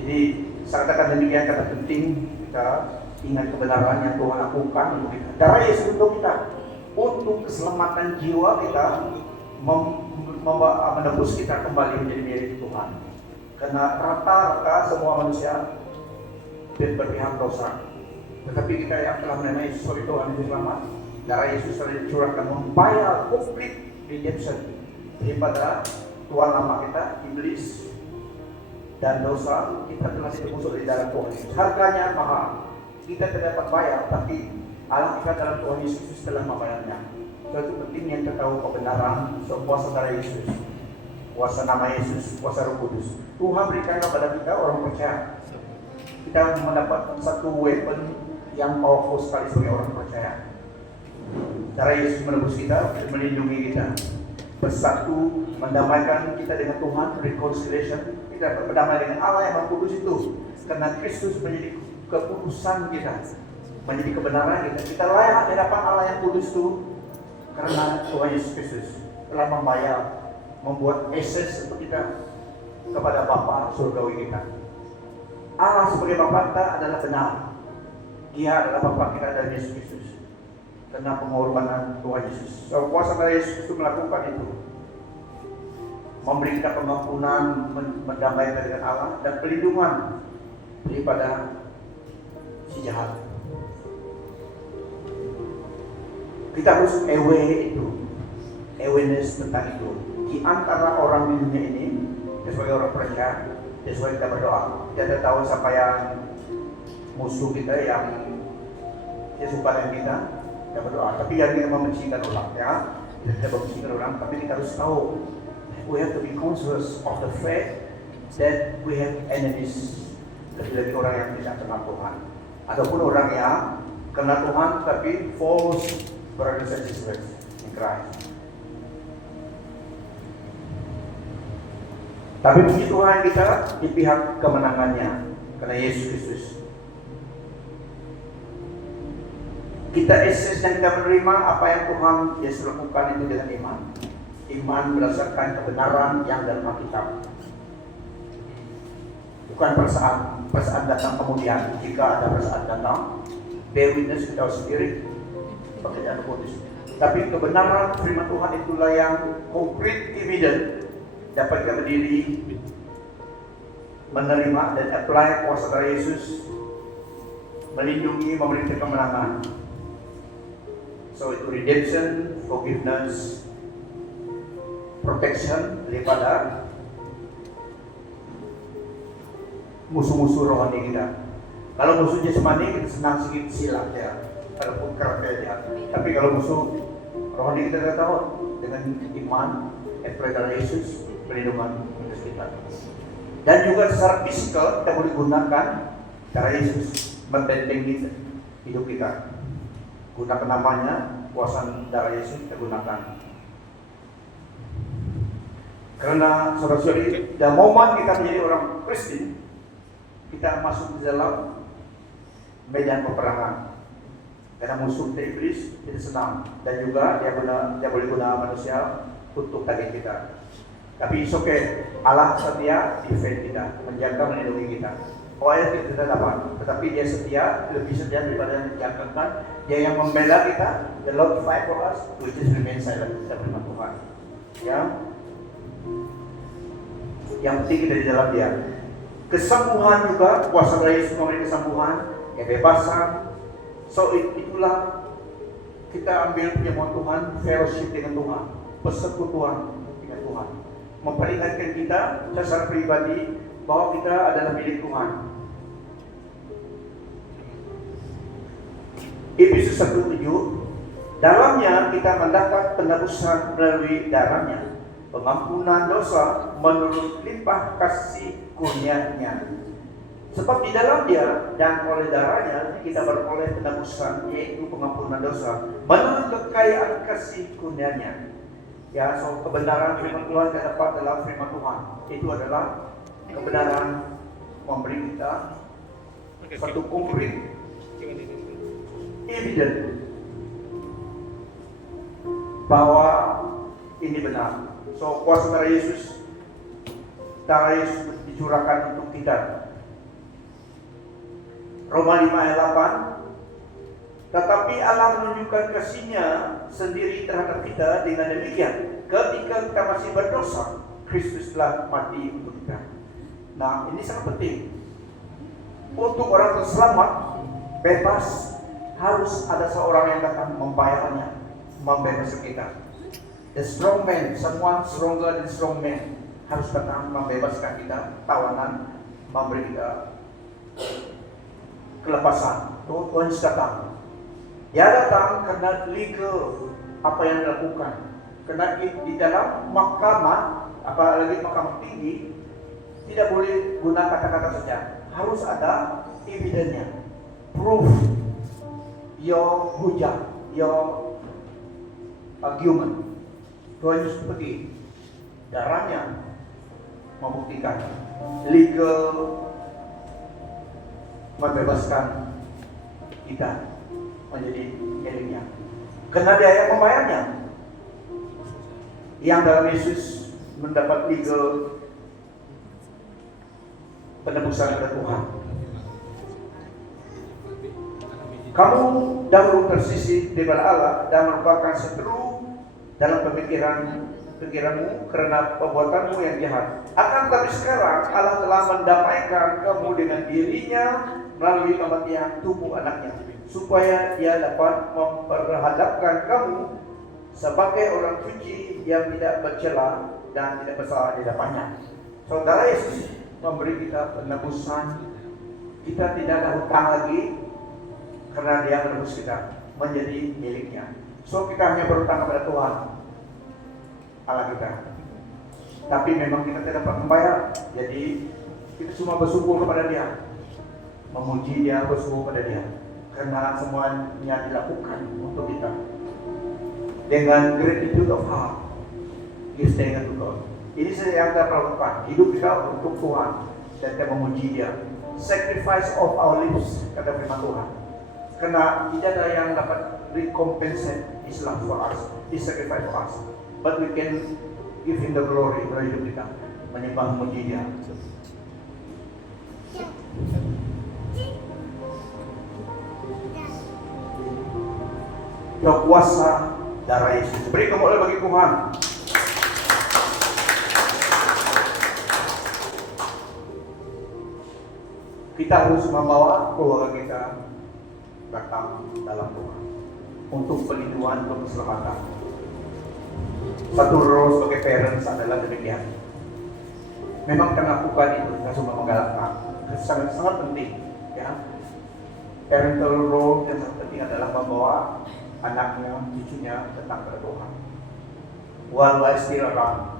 Jadi saya katakan demikian karena penting kita ingat kebenaran yang Tuhan lakukan untuk kita. Darah Yesus untuk kita, untuk keselamatan jiwa kita, menebus kita kembali menjadi milik Tuhan. Karena rata-rata semua manusia berpihak dosa. Tetapi kita yang telah menerima Yesus sebagai Tuhan dan Selamat, darah Yesus telah dicurahkan membayar complete redemption daripada tuan lama kita, iblis dan dosa. Kita telah ditebus oleh darah Tuhan Yesus. Harganya mahal, kita tidak dapat bayar, tapi Allah kita dalam Tuhan Yesus telah membayarnya. Itu pentingnya kita tahu kebenaran kuasa darah Yesus, kuasa nama Yesus, kuasa Roh Kudus. Tuhan berikan kepada kita orang percaya. Kita mendapat satu weapon yang powerful sekali sebagai orang percaya. Darah Yesus menebus kita, melindungi kita, bersatu, mendamaikan kita dengan Tuhan, reconciliation. Kita berdamai dengan Allah yang Maha Kudus itu, karena Kristus menjadi kekudusan kita, menjadi kebenaran kita. Kita layak di hadapan Allah yang kudus itu karena Tuhan Yesus Kristus telah membayar, membuat akses untuk kita kepada Bapa surgawi kita. Allah sebagai Bapa kita adalah benar. Dia adalah Bapa kita dan Yesus Kristus. Karena pengorbanan Tuhan Yesus. So, kuasa dari Yesus itu melakukan itu. Memberi kita pengampunan, mendamaikan dengan Allah, dan pelindungan daripada si jahat. Kita harus awareness tentang itu. Di antara orang di dunia ini, kita sebagai orang percaya, sesuai kita berdoa. Kita tidak tahu siapa yang musuh kita, yang dia suka dengan kita berdoa. Tapi yang kita membencikan orang, ya, kita tidak membencikan orang, tapi kita harus tahu, we have to be conscious of the fact that we have enemies. Lebih-lebih orang yang tidak kenal Tuhan, ataupun orang yang kenal Tuhan tapi false brothers and sisters in Christ. Tapi puji Tuhan kita di pihak kemenangannya karena Yesus Kristus. Kita akses dan kita menerima apa yang Tuhan Yesus lakukan itu dengan iman. Iman berdasarkan kebenaran yang dalam Alkitab. Bukan perasaan datang kemudian. Jika ada perasaan datang, bear witness with our spirit, pekerjaan kudus. Tapi kebenaran firman Tuhan itulah yang concrete evidence dapat kita berdiri, menerima dan apply kuasa dari Yesus, melindungi, memberi kemenangan. So itu redemption, forgiveness, protection daripada musuh-musuh rohani kita. Kalau musuh jasmani kita senang sedikit silat ya, walaupun keras ya. Tapi kalau musuh rohani kita tidak tahu dengan iman, apply dari Yesus, perlindungan untuk kita. Dan juga secara fisikal kita boleh gunakan cara Yesus membentengi hidup kita. Gunakan namanya, kuasa darah Yesus kita gunakan. Karena saudara-saudari, dalam momen kita menjadi orang Kristen, kita masuk di dalam medan peperangan. Karena musuh kita iblis tidak senang, dan juga dia boleh guna manusia untuk target kita. Tapi it's okay, Allah setia defend kita, menjaga, melindungi kita. Pokoknya kita tidak dapat, tetapi dia setia, lebih setia daripada yang dijangkakan. Dia yang membela kita, the Lord fight for us, we just remain silent. Kita beriman Tuhan. Ya, yang penting kita di dalam dia. Kesembuhan juga, kuasa dari Yesus memberi kesembuhan, kebebasan. So itulah kita ambil firman Tuhan, fellowship dengan Tuhan, persekutuan dengan Tuhan, memperingatkan kita secara pribadi bahwa kita adalah milik Tuhan. Efesus 1:7, dalamnya kita mendapat penebusan melalui darahnya, pengampunan dosa menurut limpah kasih kurnia-Nya. Sebab di dalam Dia dan oleh darahnya kita beroleh penebusan, yaitu pengampunan dosa menurut kekayaan kasih kurnia-Nya. Ya, so kebenaran firman Tuhan kita dapat dalam firman Tuhan. Itu adalah kebenaran memberi kita satu konkret evidence bahwa ini benar. So kuasa darah Yesus dicurahkan untuk kita Roma 5 ayat 8. Tetapi Allah menunjukkan kasih-Nya sendiri terhadap kita dengan demikian, ketika kita masih berdosa, Kristus telah mati untuk kita. Nah, ini sangat penting. Untuk orang terselamat, bebas, harus ada seorang yang datang membayarnya, membebaskan kita. The strong man, someone stronger than strong man, harus datang membebaskan kita, tawanan, memberi kita kelepasan. Tuhan Yesus datang. Dia datang karena legal apa yang dilakukan. Karena di dalam mahkamah, apalagi mahkamah tinggi, tidak boleh guna kata-kata saja. Harus ada evidence-nya, proof, your hujah, your argument. Tuhan Yesus pergi, darahnya membuktikan, legal membebaskan kita menjadi miliknya. Karena dia yang membayarnya. Yang dalam Yesus mendapat legal penebusan kepada Tuhan. Kamu dahulu tersisih di bawah Allah dan merupakan seteru dalam pikiranmu karena perbuatanmu yang jahat. Akan tetapi sekarang Allah telah mendamaikan kamu dengan dirinya melalui kematian tubuh anaknya, supaya dia dapat memperhadapkan kamu sebagai orang suci yang tidak bercela dan tidak bersalah di hadapannya. Saudara, Yesus memberi kita penebusan. Kita tidak ada hutang lagi karena dia menebus kita menjadi miliknya. So kita hanya berhutang kepada Tuhan Allah kita. Tapi memang kita tidak dapat membayar. Jadi kita cuma bersyukur kepada dia, memuji dia, bersyukur kepada dia, karena semuanya dilakukan untuk kita. Dengan gratitude of heart, give thanks to God. Ini yang kita lakukan, hidup kita untuk Tuhan dan kita memuji dia. Sacrifice of our lives, kata firman Tuhan. Karena tidak ada yang dapat recompensate His love for us, His sacrifice for us. But we can give Him the glory melalui hidup kita, menyembah memuji dia. Kuasa darah Yesus. Beri kemuliaan bagi Tuhan. Kita harus membawa keluarga kita datang dalam Tuhan untuk pelindungan, untuk keselamatan. Satu role sebagai parents adalah demikian. Memang karena lakukan itu kita semua menggalakkan. Sangat penting, ya. Parental role yang sangat penting adalah membawa anaknya, cucunya datang kepada Tuhan. While I still around,